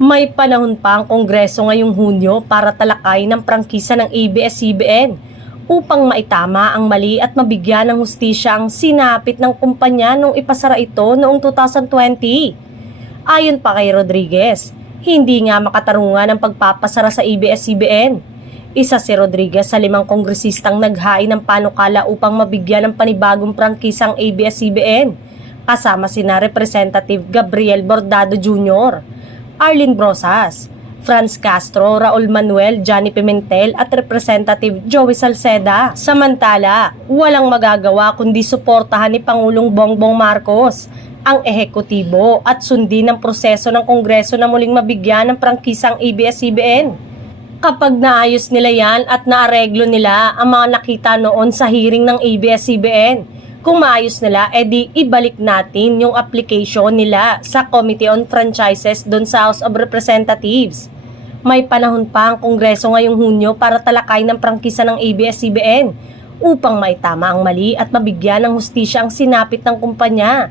May panahon pa ang Kongreso ngayong Hunyo para talakay ng prangkisa ng ABS-CBN upang maitama ang mali at mabigyan ng hustisya ang sinapit ng kumpanya nung ipasara ito noong 2020. Ayon pa kay Rodriguez, hindi nga makatarungan ang pagpapasara sa ABS-CBN. Isa si Rodriguez sa 5 kongresistang naghain ng panukala upang mabigyan ng panibagong prangkisa ang ABS-CBN, kasama sina Representative Gabriel Bordado Jr., Arlene Brosas, Franz Castro, Raul Manuel, Johnny Pimentel at Representative Joey Salceda. Samantala, walang magagawa kundi suportahan ni Pangulong Bongbong Marcos ang ehekutibo at sundin ang proseso ng Kongreso na muling mabigyan ng prangkisang ABS-CBN. Kapag naayos nila yan at naareglo nila ang mga nakita noon sa hearing ng ABS-CBN, kung maayos nila, edi ibalik natin yung application nila sa Committee on Franchises doon sa House of Representatives. May panahon pa ang Kongreso ngayong Hunyo para talakay ng prangkisa ng ABS-CBN upang maitama ang mali at mabigyan ng hustisya ang sinapit ng kumpanya